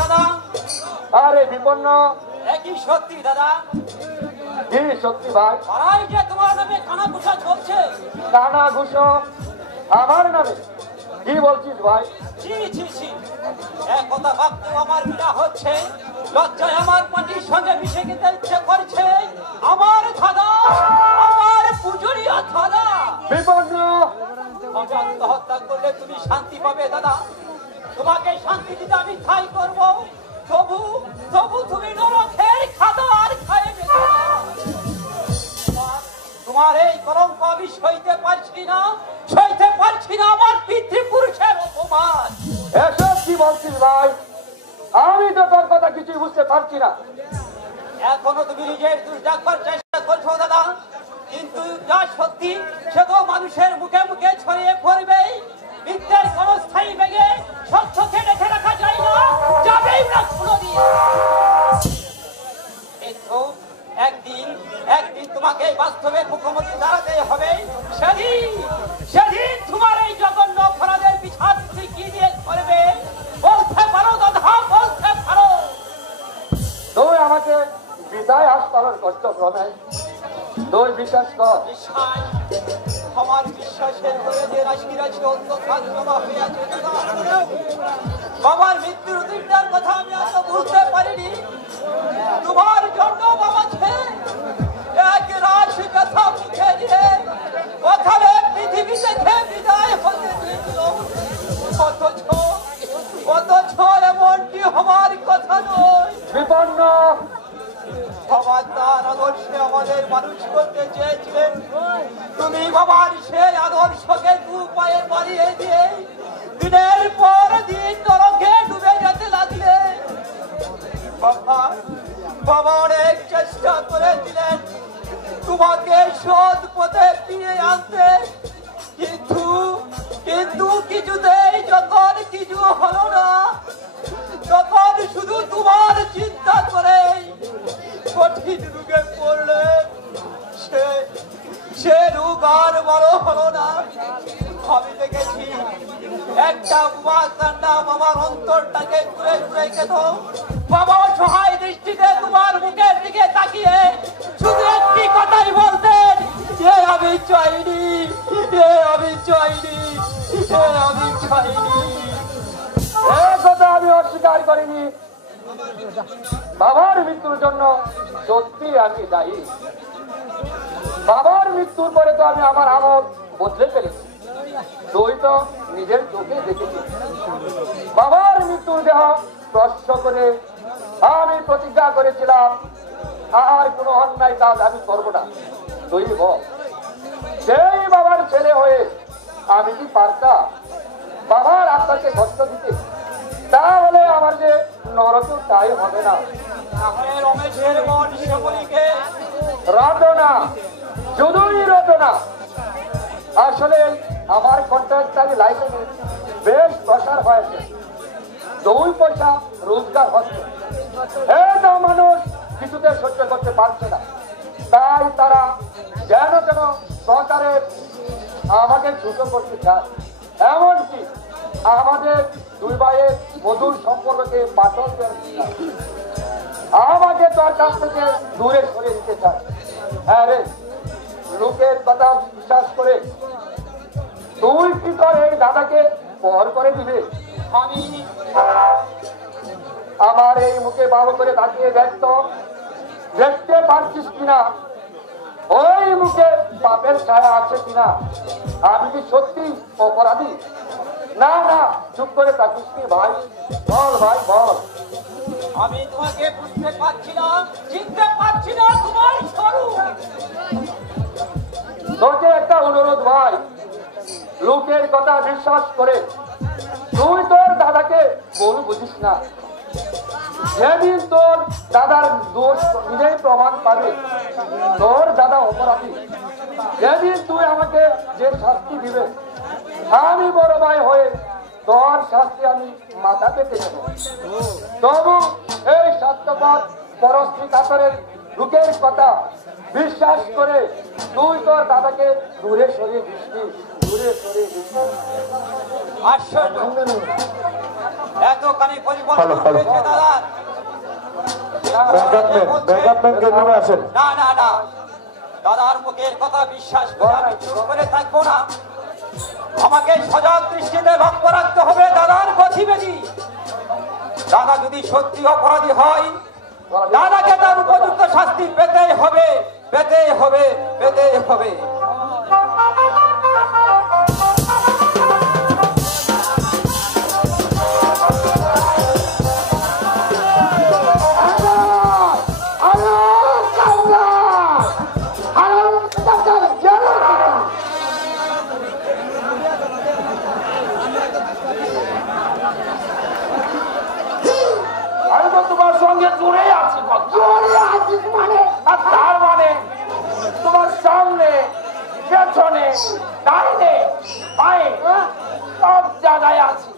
দাদা। আরে বিপন্ন একই সত্যি দাদা। কি সত্যি ভাই? পাড়ায় যে তোমার নামে কানাঘুষা চলছে। কানাঘুষো আমার নামে? কি বলছিস ভাই? ছি ছি ছি, এক কথা ভাবতেও আমার পীড়া হচ্ছে। লজ্জায় আমার মাটির সঙ্গে মিশে যেতে ইচ্ছে করছে। আমার দাদা, আমার পূজনীয় দাদা। বিপন্ন আমি আত্মহত্যা করলে তুমি শান্তি পাবে দাদা। তোমাকে শান্তি দিতে আমি ঠাই করবো। তবু তবু তুমি নরকের খাদা আর খাইয়ে দেবে না। তোমার এই কলঙ্ক আমি সইতে পারছি না, সইতে পারছি না। আমার পিতৃপুরুষের অপমান। এসব কি বলছিস ভাই? আমি তো তোর কথা কিছুই বুঝতে পারছি না। এখনো তুমি নিজের দোষ ডাকবার চেষ্টা করছো দাদা, কিন্তু যা সত্যি সে তো মানুষের মুখে মুখে ছড়িয়ে পড়বে। মিথ্যের ক্ষণস্থায়ী বেগে সত্যকে রেখে রাখা যায় না, যাবেই না কোনোদিন। একদিন একদিন তোমাকে বাস্তবে মুখোমুখি দাঁড়াতে হবে। সেদিন সেদিন তোমার এই জঘন্য অপরাধের বিচার তুমি কি দিয়ে করবে বলতে পারো দাদা, বলতে পারো? তুই আমাকে বিদায় হাসপাতাল কষ্ট ক্রমে তুই বিশ্বাস কর। বিশ্বাস, আমার বিশ্বাসের হয়ে যে রাশি রাশি অন্ধকার জমা হয়ে আছে দাদা। বাবার মৃত্যুর দিনটার কথা আমি এত বুঝতে পারিনি। তোমার জন্য বাবাকে এক রাশি কথা মুখে দিয়ে ওখানে পৃথিবী থেকে বিদায় হতে দিয়েছিল। অথচ এমনটি হওয়ার কথা নয়। বিপন্ন বাবা তার আদর্শে আমাদের মানুষ করতে চেয়েছিলেন। তুমি বাবার সেই আদর্শকে দু পায়ে মারিয়ে দিয়ে দিনের পর দিন নরকে ডুবে যেতে লাগলে। বাবা অনেক চেষ্টা করেছিলেন তোমাকে সৎ পথে ফিরে আনতে, কিন্তু কিন্তু কিছুতেই যখন কিছু হলো না, তখন শুধু তোমার চিন্তা করে কঠিন রোগে পড়লে। সে রোগ আর বড় হলো না। আমি দেখেছি একটা মা কান্না বাবার অন্তরটাকে ঘুরে ঘুরে খেত। বাবা সহায় দৃষ্টিতে তোমার মুখের দিকে তাকিয়ে শুধু একটি কথাই বলতেন, এ আমি চাইনি, এ আমি চাইনি, এ আমি চাইনি। এই কথা আমি অস্বীকার করিনি। বাবার মৃত্যুর জন্য সত্যি আমি দায়ী। বাবার মৃত্যুর পরে তো আমি আমার আমল বদলে ফেলেছি। তুই তো নিজের চোখে দেখেছিস। বাবার মৃত্যুর দেহ স্পর্শ করে আমি প্রতিজ্ঞা করেছিলাম আর কোনো অন্যায় কাজ আমি করবো না। তুই বল, সেই বাবার ছেলে হয়ে আমি কি পারতাম বাবার আত্মাকে কষ্ট দিতে? তাহলে আমার যে নরকেও তাই হবে না। রমেশের মন শ্যামলীকে রটনা, শুধুই রটনা। আসলে আমার কন্ট্রাক্টারি লাইসেন্স বেশ প্রসার হয়েছে, 2 পয়সা রোজগার হচ্ছে। এটা মানুষ কিছুতে সহ্য করতে পারছে না, তাই তারা যেন যেন সরকারের আমাকে ছোট করতে চায়। এমনকি আমাদের 2 ভাইয়ের মধুর সম্পর্ককে পাথর করে আমাকে তার কাছ থেকে দূরে সরিয়ে দিতে চায়। হ্যাঁ রে, লোকের কথা বিশ্বাস করে তুই কি তোর এই দাদাকে পর করে দিবে? আমি আমার এই মুখে ভালো করে তাকিয়ে দেখতো, দেখতে পারছিস কিনা ওই মুখে পাপের ছায়া আছে কিনা? আমি কি সত্যি অপরাধী? না না, চুপ করে থাকিস কি ভাই? বল ভাই বল। আমি তোমাকে বুঝতে পারছি না, চিনতে পারছি না তোমার স্বরূপ। তোকে একটা অনুরোধ ভাই, লোকের কথা বিশ্বাস করে তুই তোর দাদাকে ভুল বুঝিস না। যেদিন তোর দাদার দোষ নিজেই প্রমাণ পাবে তোর দাদা অপরাধী, যেদিন তুই আমাকে যে শাস্তি দিবে আমি বড় ভাই হয়ে তোর শাস্তি আমি মাথা পেতে নেব। তবু এই স্বার্থপর পরশ্রী কাতরের লোকের কথা বিশ্বাস করে তুই তোর দাদাকে দূরে সরিয়ে দিস, দূরে সরিয়ে দিস। আশ্চর্য, এত কতখানি পরিবর্তন হয়েছে দাদা। না না না, দাদার মুখের কথা বিশ্বাস করে আমি চুপ করে থাকবো না। আমাকে সজাগ দৃষ্টিতে লক্ষ্য রাখতে হবে দাদার গতিবিধি। দাদা যদি সত্যি অপরাধী হয়, দাদাকে তার উপযুক্ত শাস্তি পেতেই হবে, পেতেই হবে, পেতেই হবে। তোমার সঙ্গে জুড়ে আছি, মানে তার মানে তোমার সামনে পেছনে ডাইনে বাঁয়ে সব জায়গায় আছি।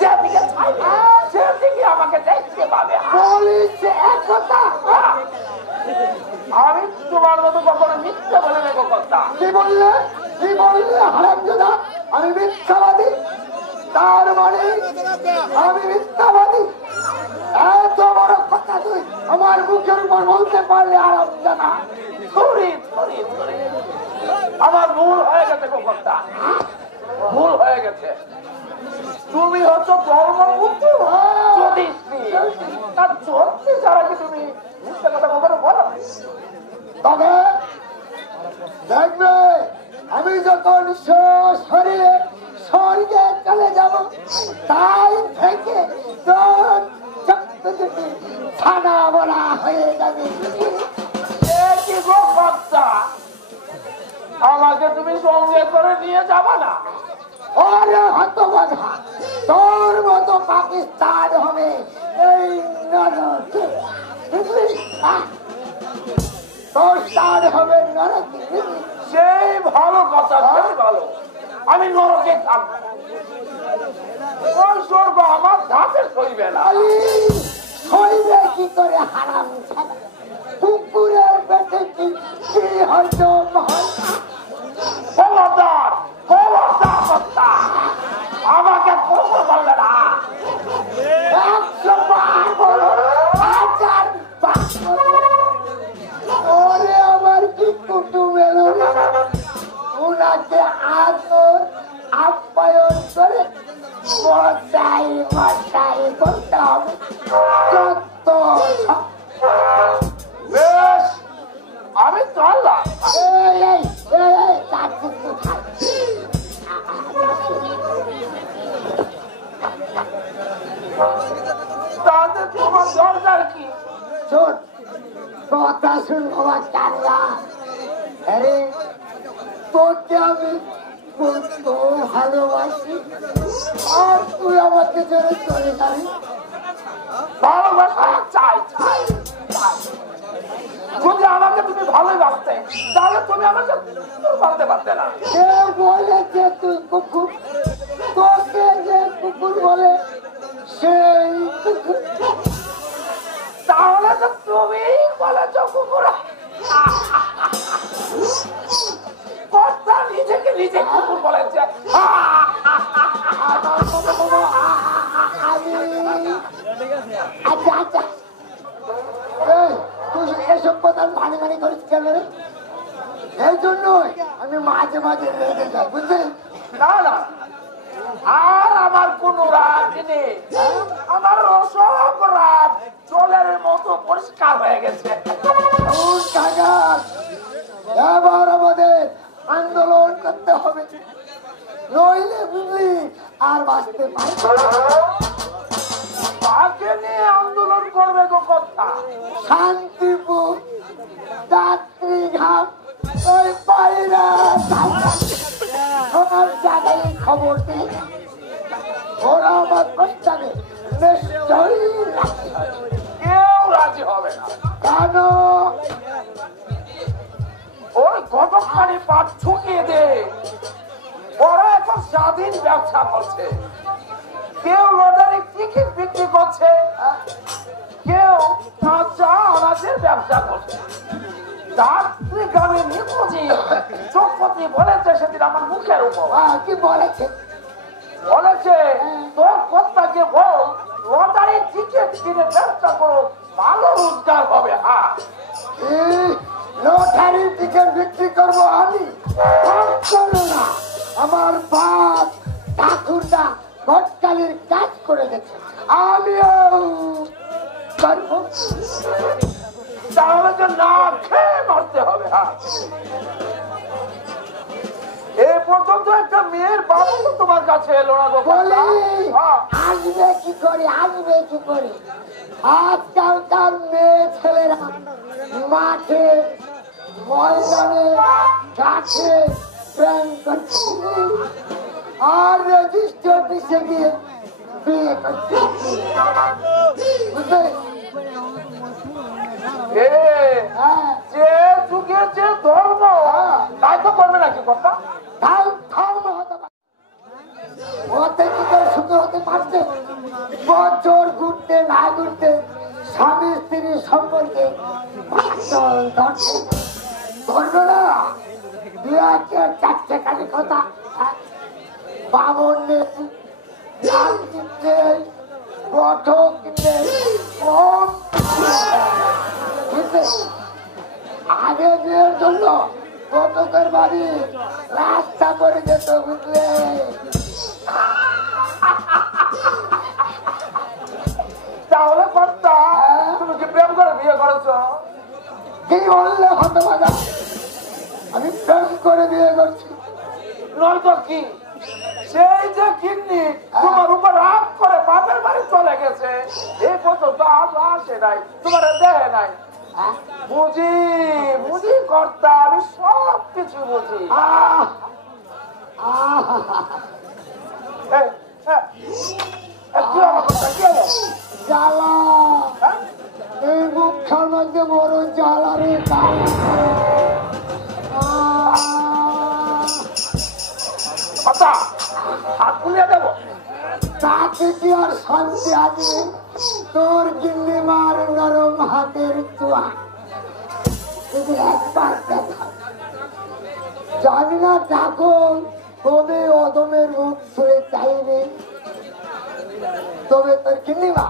যেদিকে সেদিকে আমাকে দেখতে পাবে। আমি তোমার মতো কখনো মিথ্যে বলে নেবো কথা। কি বললে হারামজাদা? আমি মিথ্যাবাদী? তার মানে আমি মিথ্যাবাদী? এত বড় কথা তুই আমার মুখের উপর বলতে পারলে হারামজাদা? আমার ভুল হয়ে গেছে কথা, ভুল হয়ে গেছে। তুমি হচ্ছে ধর্মবুদ্ধ তার চলতে ছাড়া কি তুমি মিথ্যা কথা কখনো বলো? তবে দেখবে আমি যখন শরীরে স্বর্গে চলে যাব, তাই থেকে তোর চক্র দুটি ছানা বলা হয়ে যাবে। আমাকে তুমি সঙ্গে করে নিয়ে যাবা না? ওরে হতবাধা, তোর মতো পাকিস্তান হবে এই নরকে, বুঝলি? তোর স্থান হবে নরকে। সেই ভালো কথা, সেই ভালো। আমি নরকে থাকবো, ওই স্বর্গ আমার ধাপে সইবে না। সইবে কি করে হারাম ছাড়া? কুকুরের পেটে কি হয়তো খবরদার, খবরদার কর্তা, আমাকে কুকুর বলবে না। 100 বার বলো, 1000 বার বলো। ওরে আমার কি কুটুম এলো রে, উনাকে আদর আপ্যায়ন করে মশাই মশাই করতে হবে। যত বেশ, আমি চললাম। তাতে তোমার দরকার কি? শোন, কথা শুন বাবা চাল্লা। আরে তোকে আমি কত ভালোবাসি, আর তুই আমাকে ছেড়ে চলে যাবি? ভালোবাসা চাই, চাই, চাই। যদি আমাকে তুমি ভালোবাসতে, তাহলে তুমি আমাকে পারতে পারতে না। কে বলেছে তুই কুকুর? তোকে যে কুকুর বলে সেই কুকুর। তাহলে তো তুমি বলেছ কুকুর। কর্তা নিজেকে নিজে কুকুর বলেছে। আচ্ছা আচ্ছা, তুই এসব কথা মানি মানি করিস কেন রে? এই জন্যই আমি মাঝে মাঝে রেগে যাই, বুঝলি? না না, আর আমার কোন রাগ নেই। আমার সব রাগ জলের মতো পরিষ্কার হয়ে গেছে। এবার আমাদের আন্দোলন করতে হবে, নইলে বুঝলি আর বাঁচতে পারবে না। তাকে নিয়ে আন্দোলন করবে গো কথা? শান্তিপুর, যাত্রীঘাট, ওই পায়রা সব জায়গায় খবর দেয়। ওরা আমার প্রস্তাবে নিশ্চয়ই কেউ রাজি হবে না। কেন? ওই কতখানি পাট ঠুকিয়ে দে, ওরা এখন স্বাধীন ব্যবসা করছে। কেউ লটারি টিকিট বিক্রি করছে, কেউ কাঁচা আনাজের ব্যবসা করছে। যাত্রী গ্রামে নিকুজি চৌপতি বলেছে সেদিন আমার মুখের উপর। কি বলেছে? বলেছে তোর কর্তাকে বল ওই টিকিট কিনে ব্যবসা করো, ভালো রোজগার হবে। হ্যাঁ, লটারি টিকিট বিক্রি করবো আমি? করো না, আমার বাপ ঠাকুরদা ঘটকালির কাজ করে গেছে, আমিও করবো। তাহলে তো না খেয়ে মরতে হবে। হ্যাঁ, এই পর্যন্ত একটা মেয়ের বাবা তো তোমার কাছে এলো না গো। বলি হ্যাঁ, আসবে কি করে, আসবে কি করে? আজকালকার মেয়ে ছেলেরা মাঠে ময়দানে গাছে প্রেম করছে আর রেজিস্ট্রি অফিসে গিয়ে বিয়ে করছে, বুঝলে? হ্যাঁ, যে যুগে যে ধর্ম তাই তো করবে নাকি কথা? ধর্ম হতে পারে, ওতে কি কেউ সুখে হতে পারছে? বছর ঘুরতে না ঘুরতে স্বামী স্ত্রীর সম্পর্কে ধরবে না। দু একটা চারটে কাজে কথা, বামন নেই, লাল কিনতে, বঠক কিনতে, কম বুঝলে? আগে বিয়ের জন্য বটকের বাড়ি রাস্তা করে যেত, বুঝলে? তাহলে কর্তা তুমি কি প্রেম করে বিয়ে করেছো? কি বললে হতে পারে? আমি প্রেম করে বিয়ে করছি। নয়তো কি সেই যে কিন্নি তোমার উপর রাগ করে বাপের বাড়ি চলে গেছে, এই পর্যন্ত আজ আসে নাই, তোমার দেহে নাই। বুঝি বুঝি কর্তা, আমি সব কিছু বুঝি। কি হলো কর্তা, কি হলো? জ্বালা, হ্যাঁ? এই মুখের মধ্যে বড় জ্বালা রে। কর্তা, হাত খুলিয়ে দেবো। তাতে কি আর শান্তি আছে? তোর গিন্নি মার নরম হাতের চুয়া যদি একবার দেখা, জানি না ঠাকুর কবে অদমের মুখ ছুঁয়ে চাইবে, তবে তোর গিন্নি মা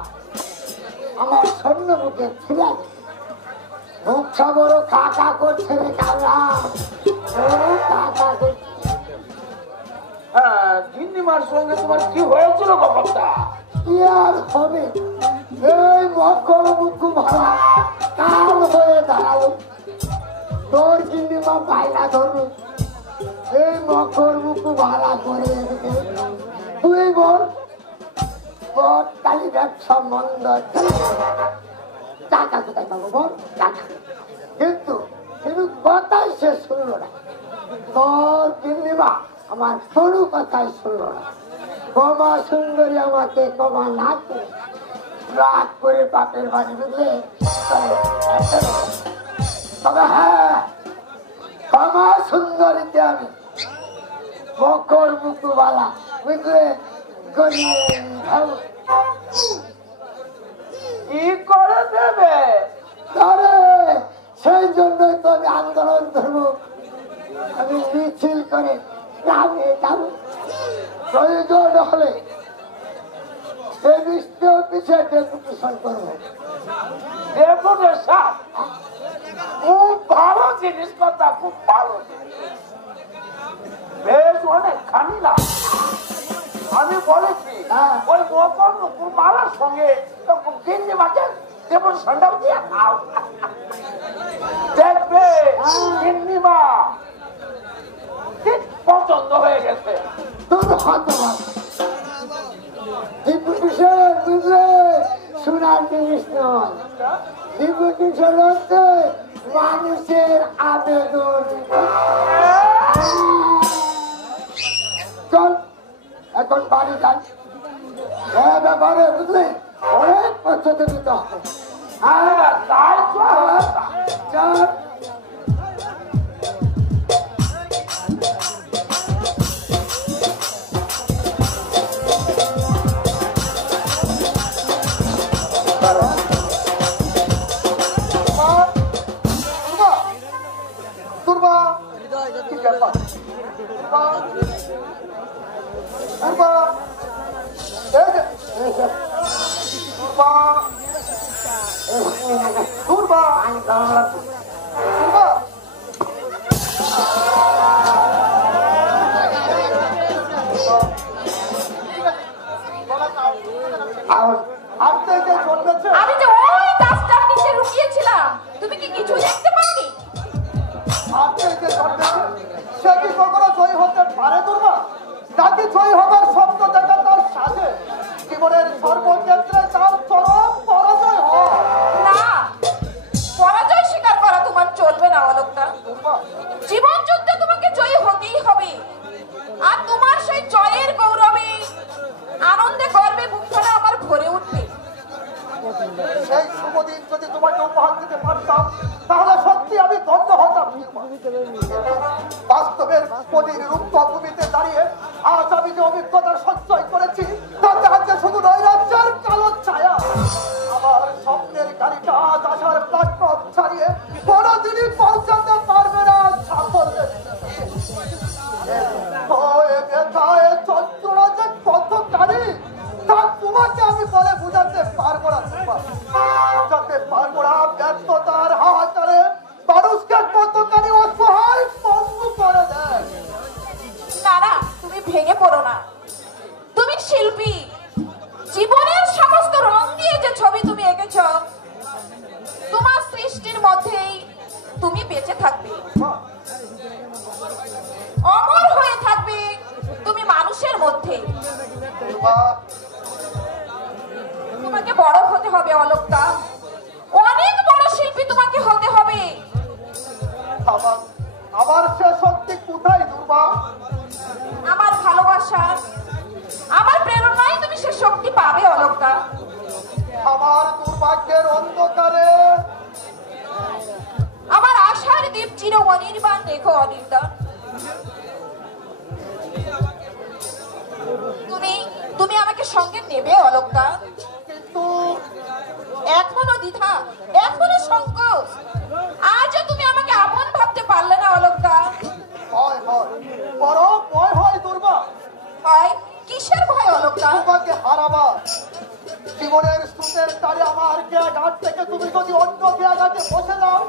আমার স্বর্ণ বুকে ফিরে আসবে। মুখটা বড় কাকা করছে রে, কাকা বড় কাকা করছে। হ্যাঁ, গিন্নিমার সঙ্গে তোমার কি হয়েছিল গো কর্তা? কি আর হবে? এই মকর মুখু ভাড়া কাল হয়ে দাঁড়ালো, তোর গিন্নিমা পায়না ধরল, এই মকর মুখু ভাড়া করে এসেছে। তুই বল, কালী ব্যবসা মন্দ, টাকা কোথায় পাবো বল? টাকা। কিন্তু কিন্তু কথাই সে শুনলো না, তোর গিন্নিমা আমার কোনো কথাই শুনলো না। কমা সুন্দরী আমাকে কমা না করে রাগ করে বাপের বাড়ি, বুঝলে? তবে হ্যাঁ, কমা সুন্দরীতে আমি মকর মুকুবালা, বুঝলে? কি করে দেবে? আরে সেই জন্যই তো আমি আন্দোলন ধরবো, আমি মিছিল করে গ্রামে যাবো, প্রয়োজন হলে রেজিস্ট্রি অফিসে ডেপুটেশন করবো। ডেপুটেশন খুব ভালো জিনিস কথা, খুব ভালো জিনিস, বেশ অনেক খানি না। আমি বলেছি ওই মকর মুকুর মালার সঙ্গে গিন্নি মাকে ডেপুটেশনটাও দিয়ে খাও, দেখবে গিন্নিমা ঠিক পছন্দ হয়ে গেছে। তোর হাতে ডেপুটেশন, বুঝলে? শোনার জিনিস নয়, ডেপুটেশন হচ্ছে মানুষের আবেদন। চল এখন বাড়ি যাই, ব্যাপারে বুঝলি অনেক প্রস্তুতি নিতে হবে। হ্যাঁ, তাই চল। হাঁটতে যে চলতেছে আমি যে ওই গাছটার নিচে লুকিয়েছিলাম, তুমি কি কিছু দেখতে পাওনি? হাঁটতে যে চলতেছে সে কি কখনো জয়ী হতে পারে দুর্গা? নাকি জয়ী হবার স্বপ্ন দেখা তার সাথে জীবনের সর্বক্ষেত্রে তার চরম পরাজয় হয়? না, পরাজয় স্বীকার করা তোমার চলবে না অলোকটা। জীবন যুদ্ধে তোমাকে জয়ী হতেই হবে। আর তোমার সেই জয়ের গৌরবে আনন্দে গর্বে বুকখানা আমার ভরে উঠবে। সেই শুভ দিন যদি তোমাকে উপহার দিতে পারতাম তাহলে সত্যি আমি ধন্য হতাম। বাস্তবের প্রতিরূপ ভূমিতে দাঁড়িয়ে আজ আমি যে অভিজ্ঞতা সঞ্চয় করেছি তাতে আজকে শুধু নৈরাজ্যের কালো ছায়া। আমার স্বপ্নের গাড়িটা আজ আসার প্ল্যাটফর্ম ছাড়িয়ে কোনোদিনই পৌঁছাতে পারবে না সাফল্যের। যন্ত্রণা যে কতখানি তা তোমাকে আমি বলে বুঝাতে পারবো না। বুঝাতে পারবো না ব্যর্থতার হাহাকারে মানুষকে কতখানি অসহায় পঙ্গু করে দেয়। না না, তুমি ভেঙে পড়ো না। তুমি শিল্পী, জীবনের সমস্ত রং দিয়ে যে ছবি তুমি এঁকেছ, তোমার সৃষ্টির মধ্যেই তুমি বেঁচে থাকবে, অমর হয়ে থাকবে তুমি মানুষের মধ্যে। তোমাকে বড় হতে হবে অলোকটা, অনেক বড় শিল্পী তোমাকে হতে হবে। আমার সে শক্তি কোথায় দুর্বা? আমার ভালোবাসা, আমার প্রেরণায় তুমি সে শক্তি পাবে অলোকটা। আমার দুর্ভাগ্যের অন্ধকারে আমার আশার দীপ চির অনির্বাণ রেখো অনির্বাণ। তুমি আমাকে সঙ্গে নেবে অলোকটা? কিন্তু এখনো দ্বিধা, এখনো সংকোচ, আজও তুমি আমাকে আপন ভাবতে পারলে না অলোকটা। ভয় হয়, বড় ভয় হয় দুর্বা। হয় কিসের ভয় অলোকটা? তোমাকে হারাবা। জীবনের স্রোতের তারে আমার ঘাট থেকে তুমি যদি অন্য ঘাটে বসে যাও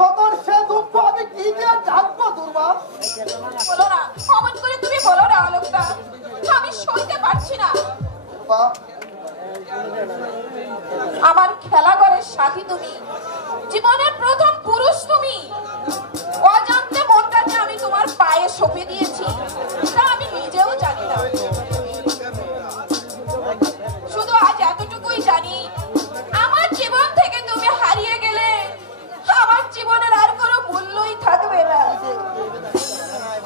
তখন সে দুঃখ আমি কি দিয়ে ঢাকবো দুর্বা? বলো না, অমন করে তুমি বলো না অলোকটা, আমি সইতে পারছি না। দুর্বা, আমার খেলাঘরের সাথী তুমি, জীবনের প্রথম পুরুষ তুমি। অজান্তে মনটা যে আমি তোমার পায়ে সঁপে দিয়েছি তা আমি নিজেও জানি না। শুধু আজ এতটুকুই জানি, আমার জীবন থেকে তুমি হারিয়ে গেলে আমার জীবনের আর কোনো মূল্যই থাকবে না।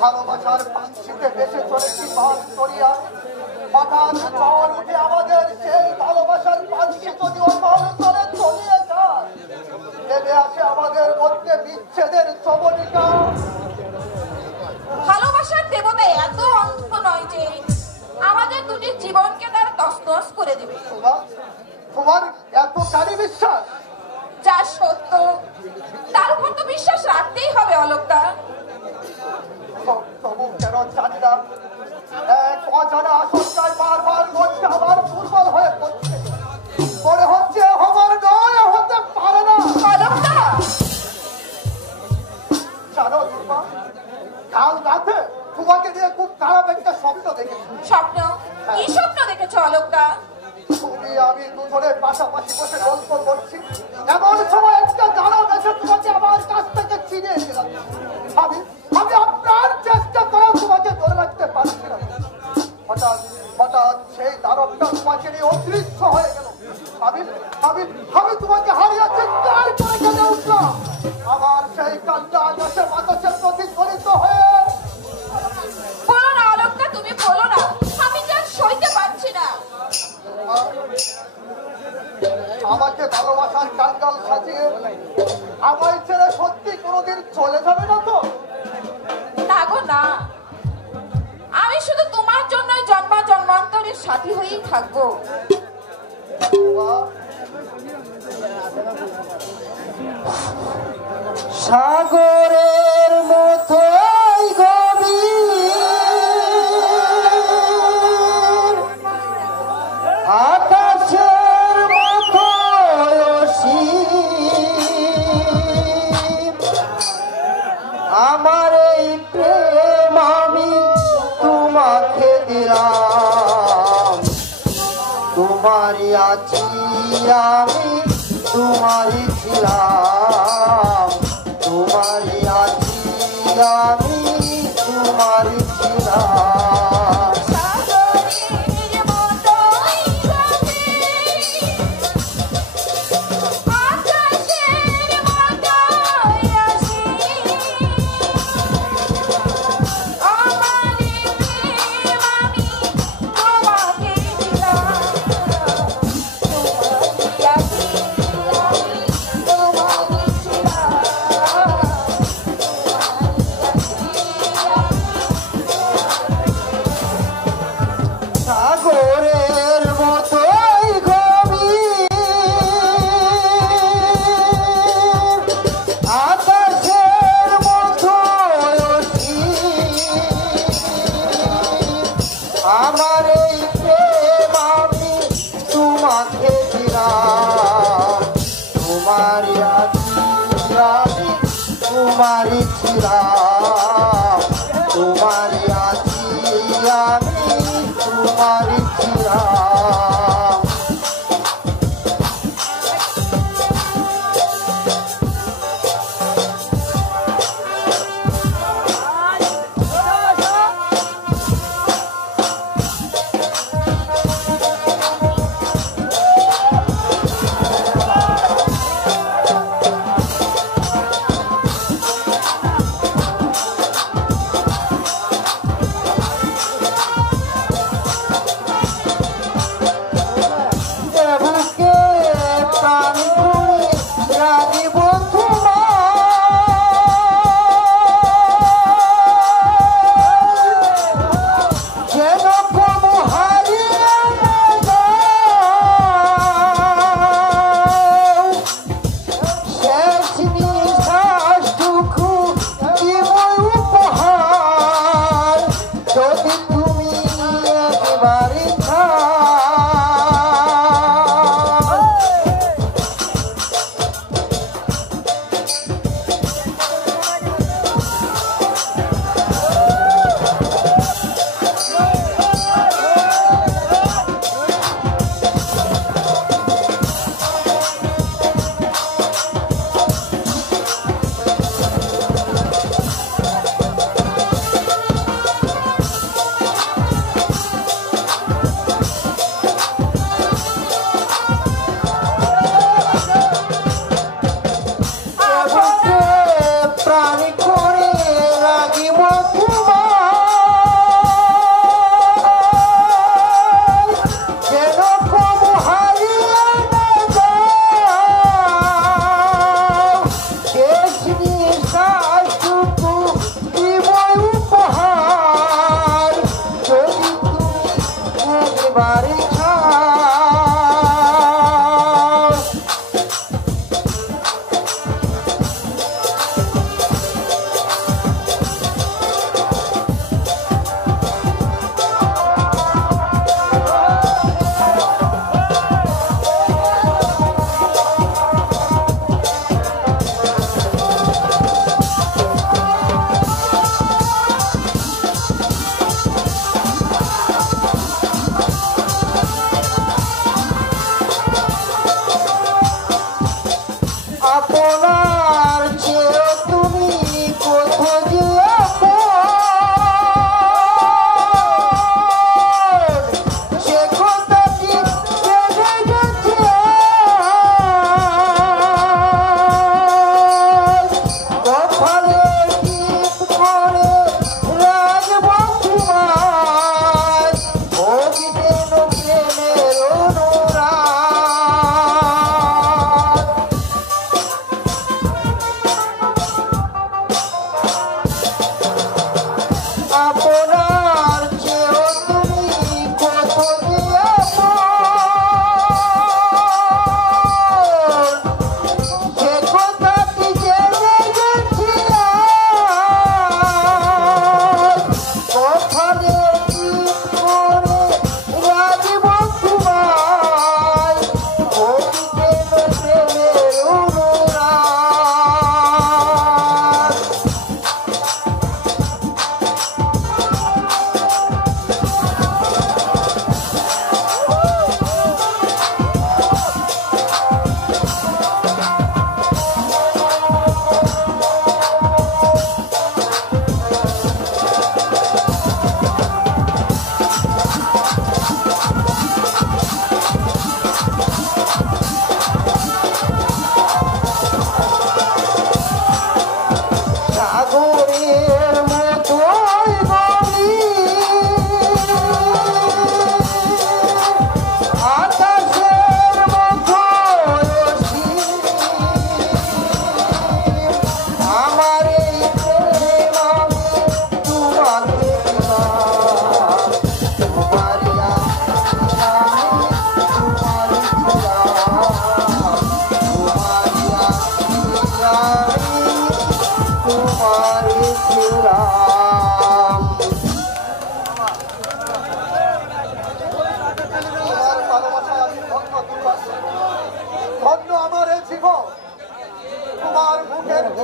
ভালোবাসার পাঞ্চিতে বেঁচে চলেছি বাস করিয়া, হঠাৎ ঝড় উঠে আমাদের সেই ভালোবাসার পাঞ্চি যদি অমল করে চলিয়ে যায়, নেমে আসে আমাদের মধ্যে বিচ্ছেদের চবনিকা। ভালোবাসার দেবতা এত অন্ধ নয় যে আমাদের দুটি জীবনকে তার তছনছ করে দেবে। তোমার এত কারি বিশ্বাস? যা সত্য তার উপর তো বিশ্বাস রাখতেই হবে অলোকটা। তবু কেন জানি না এক অজানা আশঙ্কায় বারবার মনটা আমার দুর্বল হয়ে পড়ছে। মনে হচ্ছে আমার নয়, হতে পারে না। অলোকটা, জানো দুর্বা, কাল রাতে তোমাকে নিয়ে খুব খারাপ একটা স্বপ্ন দেখেছি। স্বপ্ন? কি স্বপ্ন দেখেছো অলোকটা? তুমি আমি দুজনে পাশাপাশি বসে গল্প করছি, এমন সময় একটা দাঁড়াও এসে তোমাকে আমার কাছ থেকে চিনিয়ে দিলাম। আমি আমি আপনার চেষ্টা করেও তোমাকে ধরে রাখতে পারছি না। হঠাৎ হঠাৎ সেই দানবটা তোমাকে নিয়ে অদৃশ্য হয়ে গেল। আমি আমি আমি তোমাকে হারিয়ে চিৎকার করে কেঁদে উঠলাম। আমার সেই কান্না আকাশে বাতাসে প্রতিধ্বনিত হয়ে। বলো না অলোকটা, তুমি বলো না, আমি যা সইতে পারছি না। আমাকে ভালোবাসার কাঙ্গাল সাজিয়ে আমায় ছেড়ে সত্যি কোনোদিন চলে যাবে না তো? না গো না, আমি শুধু তোমার জন্যই জন্মা জন্মান্তরের সাথী হয়েই থাকবো। সাগরের মতোই গভীর, আকাশের মতো অসীম, আমার এই প্রেম আমি তোমাকে দিলাম, তোমারই আছি আমি তোমারই ছিলাম, তোমারই আছি আমি তোমারই ছিলাম। সাগরের মতোই গভীর, আকাশের মতোই অসীম, আমার প্রেম আমি তোমাকে দিলাম, তোমারই আছি আমি তোমারই ছিলাম। সাগরের মতোই গভীর, আকাশের মতোই অসীম, আমার এই প্রেম আমি তোমাকে দিলাম, তোমারই আছি আমি তোমারই ছিলাম, তোমারই আছি আমি তোমারই ছিলাম।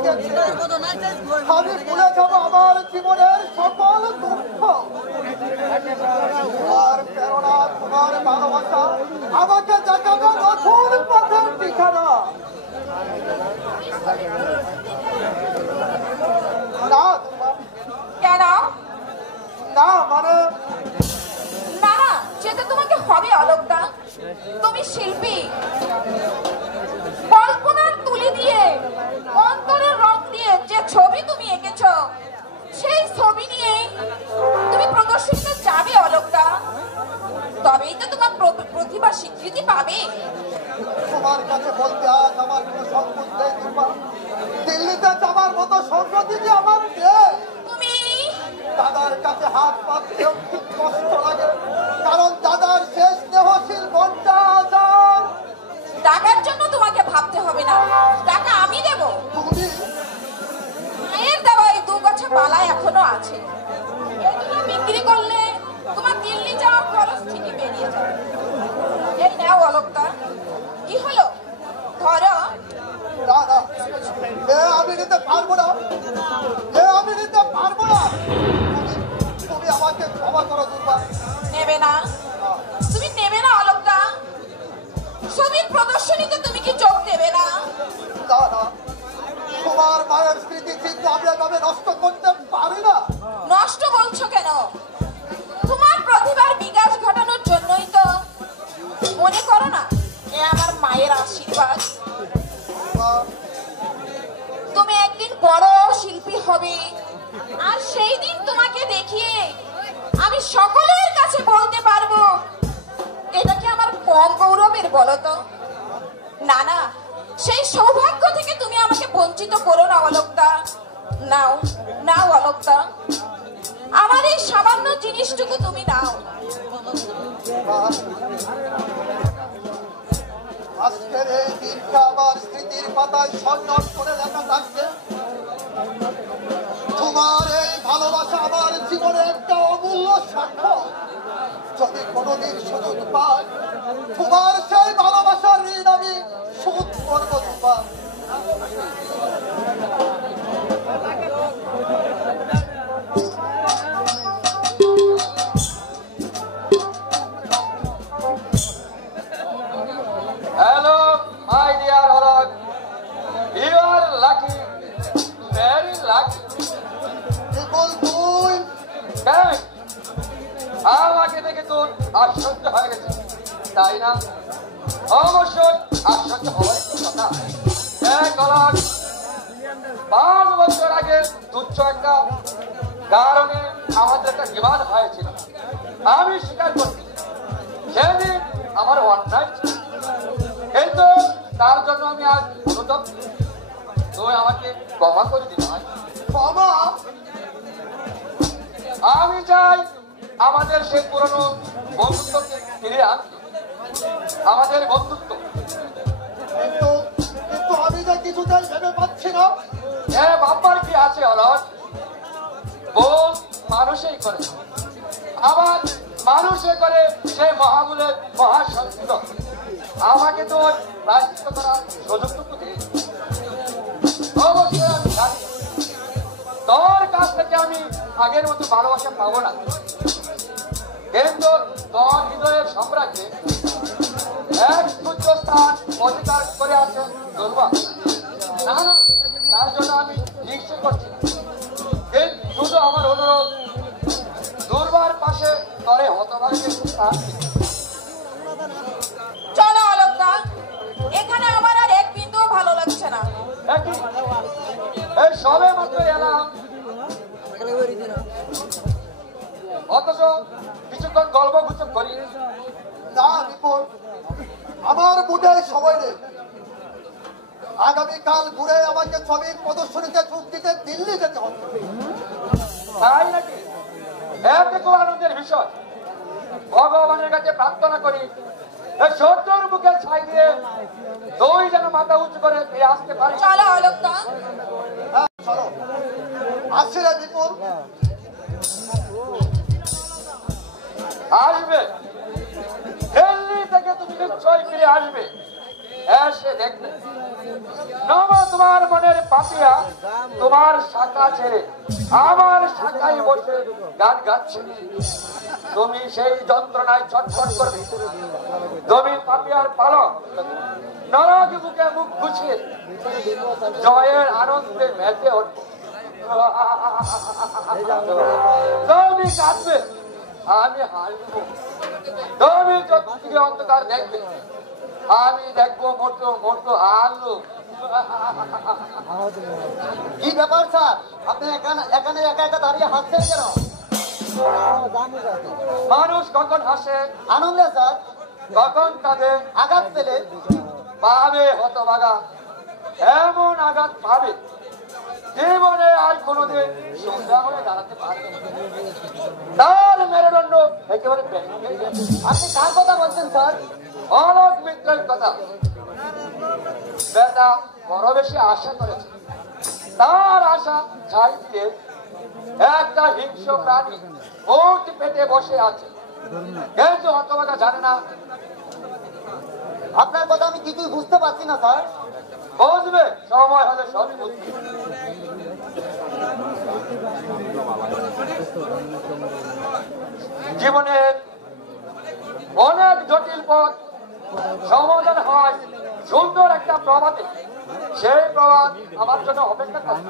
গেছে আমি ভুলে যাবো আমার জীবনের সকল দুঃখ। তোমার প্রেরণা তোমার ভালোবাসা আমাকে দেখাবে নতুন পথের ঠিকানা। না কেন? না মানে না না, যেটা তোমাকে হবে অলোকদা। তুমি শিল্পী, কল্পনার তুলি দিয়ে অন্তরের রং দিয়ে যে ছবি তুমি এঁকেছ, সেই ছবি নিয়ে তুমি প্রদর্শনীতে যাবে অলোকদা। তবেই তো তোমার প্রতিভা স্বীকৃতি পাবে। তোমার কাছে বলতে আজ আমার কোনো সংকোচ নেই দীপা। দিল্লিতে যাবার মতো সম্প্রতি যে আমার নেই। তুমি দাদার কাছে হাত পাততেও খুব কষ্ট লাগে, কারণ দাদার শেষ স্নেহশীল মনটা আজান। টাকার জন্য তোমাকে ভাবতে হবে না, টাকা আমি দেব। তুমি মায়ের দেওয়া এই 2 গাছা মালা এখনো আছে, এগুলো বিক্রি করলে তোমার দিল্লি যাওয়ার খরচ ঠিকই বেরিয়ে যাবে। এই নাও অলোকদা। কি হলো? ধরো। না না, আমি নিতে পারবো না, আমি নিতে পারবো না। তুমি আমাকে ক্ষমা করো দুর্বা। নেবে না? তুমি নেবে না অলোকদা? ছবির প্রদর্শনীতে তুমি কি যোগ দেবে না? না না, তোমার মায়ের স্মৃতি চিন্তা আমি এভাবে নষ্ট করতে পারি না। নষ্ট বলছো কেন? তোমার প্রতিভার বিকাশ ঘটানোর জন্যই তো। মনে করো না, এ আমার মায়ের আশীর্বাদ। তুমি একদিন বড় শিল্পী হবে, আর সেই দিন তোমাকে দেখিয়ে আমি সকলের কাছে বলতে পারবো, এটা কি আমার কম গৌরবের বলো তো? না না, সেই সৌভাগ্য থেকে তুমি আমাকে বঞ্চিত করো না অলোকদা। নাও নাও অলোকদা, আমার এই সামান্য জিনিসটুকু তুমি নাও। আজকের এই দিনটা আমার স্মৃতির পাতায় সন্ন্যাস করে লেখা থাকবে। তোমার এই ভালোবাসা আমার জীবনে একটা অমূল্য সাক্ষ্য। যদি কোনোদিন সুযোগ পাই, তোমার সেই ভালোবাসার ঋণ আমি শোধ করবো তোমার। Hello, my dear Alok. You are lucky, very lucky. কেবল তুই কেন? আমাকে দেখে তোর আশ্চর্য হয়ে গেছে, তাই না? অবশ্যই আশ্চর্য হওয়ার কথা। এক Alok, 5 বছর আগে তুচ্ছ একটা কারণে আমাদের একটা বিবাদ হয়েছিল। আমি স্বীকার করছি, সেদিন আমার অন্যায় ছিল, কিন্তু তার জন্য আমি আজ অনুতপ্ত। তুই আমাকে ক্ষমা করে দিতে হয়। বাবা, আমি চাই আমাদের সেই পুরনো বন্ধুত্বকে ফিরে আনতে। আমাদের বন্ধুত্ব কিন্তু কিন্তু আমি যে কিছুতেই ভেবে পাচ্ছি না। বাবার কি আছে অলক? বোন মানুষই করে, আবার মানুষে করে সে মহাবুলের মহাসন্ত। আমাকে তো প্রায়শ্চিত্ত করার সুযোগটুকু দিয়ে অবশ্যই আমি জানি তোর কাছ থেকে আমি আগের মতো ভালোবাসা পাবো না, কিন্তু তোর হৃদয়ের সম্রাজ্ঞে এক উচ্চ স্থান অধিকার করে আছে দুর্বা। না না, তার জন্য আমি নিশ্চয় করছি না, কিন্তু শুধু আমার অনুরোধ, দুর্বার পাশে তরে হতভাগ্যের স্থান দিতে। চলো অলোকদা, এখানে আমার আর এক বিন্দুও ভালো লাগছে না। একই এই সবে মাত্র এলাম, অথচ কিছুক্ষণ গল্প গুজব করি। না রিপোর্ট, আমার মুডে সময় নেই। আগামীকাল ঘুরে আমাকে ছবির প্রদর্শনীতে যোগ দিতে দিল্লি যেতে হবে। তাই নাকি? এতে খুব আনন্দের বিষয়। ভগবানের কাছে প্রার্থনা করি এই শত্রুর মুখে ছাই দিয়ে দুই যেন মাথা উঁচু করে ফিরে আসতে পারে। চলো অলোকদা। হ্যাঁ চলো, আসছি রে বিপুল। আসবে, দিল্লি থেকে তুমি নিশ্চয় ফিরে আসবে, এসে দেখবে নবা তোমার মনের পাপিয়া তোমার শাখা ছেড়ে আমার শাখায় বসে গান গাচ্ছে। তুমি সেই যন্ত্রণায় ছটফট করবে। তুমি পাপিয়ার পালক নরক বুকে মুখ গুছিয়ে জয়ের আনন্দে মেতে উঠবে। তুমি কাঁদবে, আমি হাসবো। তুমি চতুর্দিকে অন্ধকার দেখবে, আমি দেখবো মোটো মোটো আলো। কি ব্যাপার স্যার, আপনি এখানে একা একা দাঁড়িয়ে হাসছেন কেন? মানুষ কখন হাসে, আনন্দে স্যার, কখন কাঁদে, আঘাত পেলে। পাবে হতভাগা, এমন আঘাত পাবে জীবনে আর কোনোদিন সোজা হয়ে দাঁড়াতে পারবে না। তার মেরুদণ্ড একেবারে ভেঙে যাবে। আপনি কার কথা বলছেন স্যার? অলোক মিত্রের কথা। বেটা বড় বেশি আশা করেছে, তার আশা ছাই দিয়ে একটা হিংস্র প্রাণী ওট পেটে বসে আছে, কিন্তু হতভাগা জানে না। আপনার কথা আমি কিছুই বুঝতে পারছি না স্যার। বুঝবে, সময় হলে সবই বুঝবে। জীবনের অনেক জটিল পথ সমাধান হয় সুন্দর একটা প্রভাতে। সেই প্রভাত আমার জন্য অপেক্ষা করে,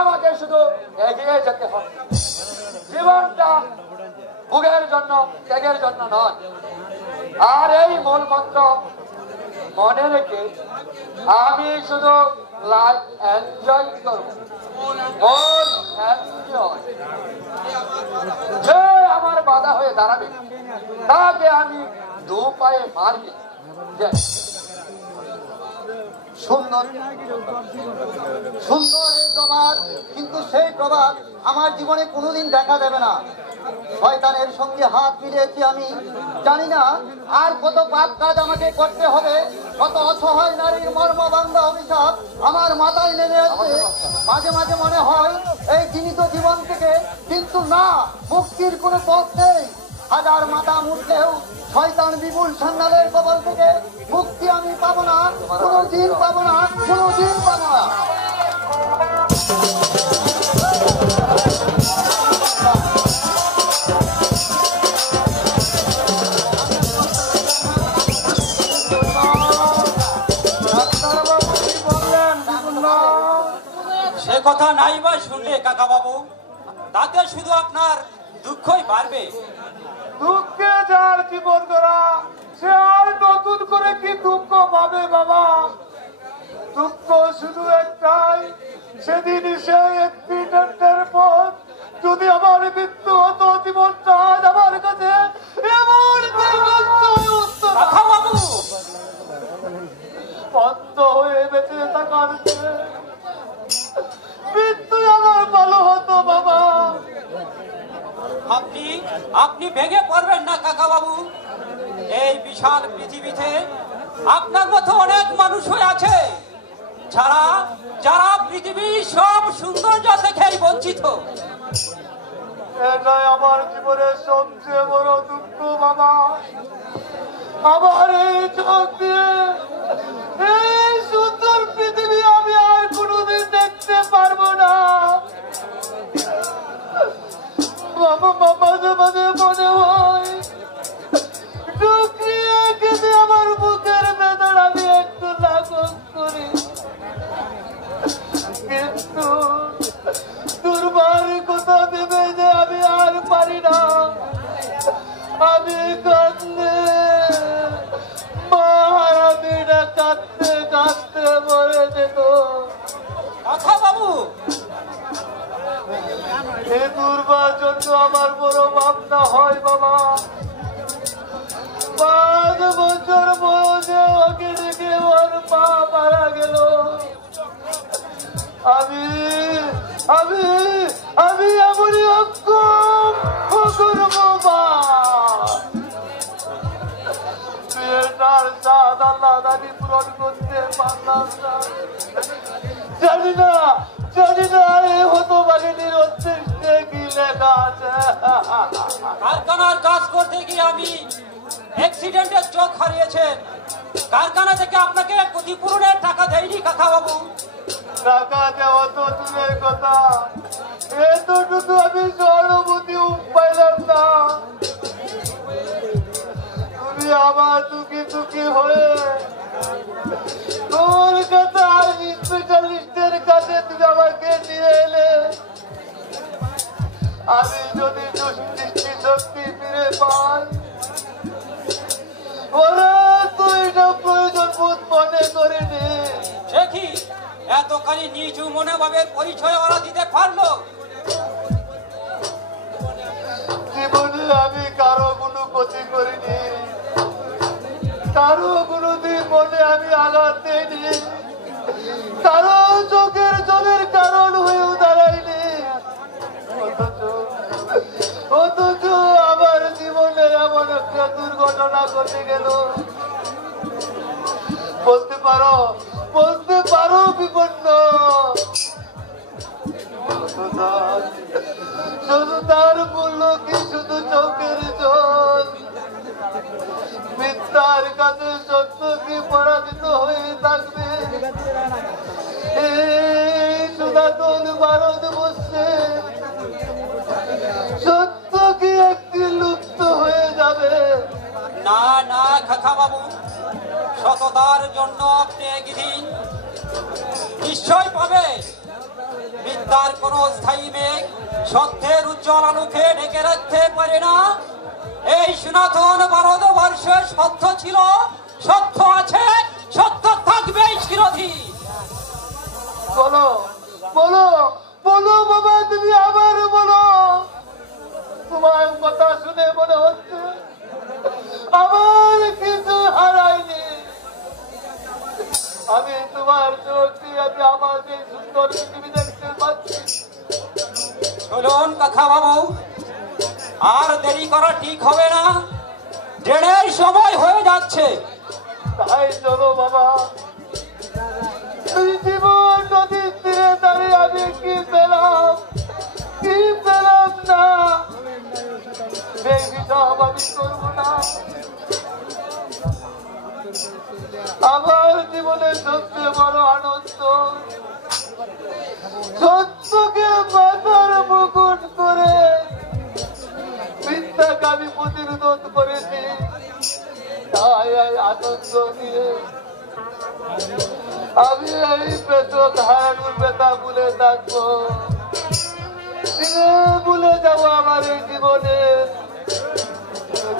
আমাকে শুধু এগিয়ে যেতে হবে। জীবনটা ভোগের জন্য, ত্যাগের জন্য নয়। আর এই মূল মন্ত্র মনে রেখে আমি শুধু লাইফ এনজয় করব। যে আমার বাধা হয়ে দাঁড়াবে তাকে আমি দু পায়ে মারবে। সুন্দর সুন্দর এই প্রবাদ, কিন্তু সেই প্রবাদ আমার জীবনে কোনোদিন দেখা দেবে না। শয়তানের সঙ্গে হাত মিলিয়েছি আমি, জানি না আর কত পাপ কাজ আমাকে করতে হবে। কত অসহায় নারীর মর্মভাঙ্গা অভিশাপ আমার মাথায় নেমে আসে। মাঝে মাঝে মনে হয় এই জীবিত জীবন থেকে, কিন্তু না, মুক্তির কোনো পথ নেই। হাজার মাথা মুড়লেও শয়তান বিপুল সান্নালের কবল থেকে মুক্তি আমি পাবো না, কোনোদিন পাবো না, কোনোদিন পাবো না। সে কথা নাই বা শুনলে কাকা বাবু, তাতে শুধু আপনার দুঃখই বাড়বে। দুঃখে যার জীবন ধরা, সে আর নতুন করে কি দুঃখ পাবে বাবা? দুঃখ শুধু একটাই, সেদিন সে অ্যাক্সিডেন্টের পর যদি আমার মৃত্যু হতো, জীবনটা আজ আমার কাছে এমন কাকা বাবু, বন্ধ হয়ে বেঁচে থাকার মৃত্যু আমার ভালো হতো বাবা। আপনি ভেঙে পড়বেন না কাকা বাবু। এই বিশাল পৃথিবীতে আপনার মতো অনেক মানুষই আছে যারা পৃথিবীর সব সৌন্দর্য দেখেই বঞ্চিত। এটাই আমার জীবনের সবচেয়ে বড় দুঃখ বাবা। আমার এই চোখ দিয়ে এই সুন্দর পৃথিবী আমি আর কোনোদিন দেখতে পারবো না বাবা। মাঝে মাঝে মনে হয় ঢুকিয়ে খেতে আমার বুকের ভেতর আমি একটু লাঘব করি, কিন্তু দুর্ভাগ্যতা ভেবে যে আমি আর পারি না। আমি কাঁদলে মারা কাঁদতে কাঁদতে মরে যেত। কাকা বাবু, এই দুর্ভাগ্য তো আমার বড় ভাবনা হয় বাবা। 5 বছর বয়সে ওকে দেখে ওর পা মারা গেল। আমি আমি আমি এমনই অক্ষম বাবা। মেয়েটার সাদ আল্লাহ দাবি পূরণ করতে পারলাম না। জানি না এই হতো বাহিনীর অস্তিত্বে কি লেখা আছে। কারখানার কাজ করতে গিয়ে আমি অ্যাক্সিডেন্টের চোখ হারিয়েছেন, কারখানা থেকে আপনাকে ক্ষতিপূরণের টাকা দেয়নি কাকা বাবু? টাকা দেওয়া তো দূরের কথা, এতটুকু আমি সহানুভূতি পাইলাম না। তুমি আমার দুঃখী দুঃখী হয়ে তোর কাছে স্পেশালিস্টের কাছে তুমি আমাকে নিয়ে এলে। আমি যদি দৃষ্টি শক্তি ফিরে পাই, ওরা তো এটা প্রয়োজন বোধ মনে করেনি। সে কি এতখানি নিচু মনোভাবের পরিচয় ওরা দিতে পারলো? জীবনে আমি কারো কোনো ক্ষতি করিনি, কারো কোনোদিন মনে আমি আঘাত দিইনি, কারো চোখের জলের কারণ হয়েও দাঁড়াইনি। অথচ আমার জীবনে এমন একটা দুর্ঘটনা ঘটে গেল। বলতে পারো বিপন্ন। শুধু তার মূল্য কি শুধু চোখের জল? মিথ্যার কাছে সত্য কি পরাজিত হয়ে থাকবে? এই সনাতন ভারত বসছে, সত্য কি একটি লুপ্ত হয়ে যাবে? না না কাকা বাবু, সততার জন্য আপনি একদিন নিশ্চয় পাবে। বিদ্যার কোন স্থায়ী মেঘ সত্যের উজ্জ্বল আলোকে ঢেকে রাখতে পারে না। এই সনাতন ভারতবর্ষ সত্য ছিল, সত্য আছে, সত্য থাকবে চিরদিন। বলো বলো বলো বাবা, তুমি আবার বলো। তোমার কথা শুনে মনে হচ্ছে আমার কিছু হারাইনি। আমি তোমার চোখ দিয়ে আমি আমার যে সুন্দর পৃথিবী দেখতে পাচ্ছি। চলুন কাকা বাবু, আর দেরি করা ঠিক হবে না, ট্রেনের সময় হয়ে যাচ্ছে। তাই চলো বাবা। তুই জীবন নদীর তীরে দাঁড়িয়ে আমি কি পেলাম না, সেই হিসাব আমি করবো না। আমার জীবনের সবচেয়ে বড় আনন্দ সত্যকে মাথার মুকুট করে মিথ্যাকে আমি প্রতিরোধ করেছি। তাই আনন্দ দিয়ে আমি এই পেটক হারানোর ব্যথা ভুলে থাকবো, ভুলে যাবো আমার এই জীবনের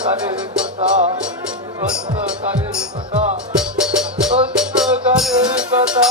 কারের কথা, সত্যকারের কথা, সত্যকারের কথা।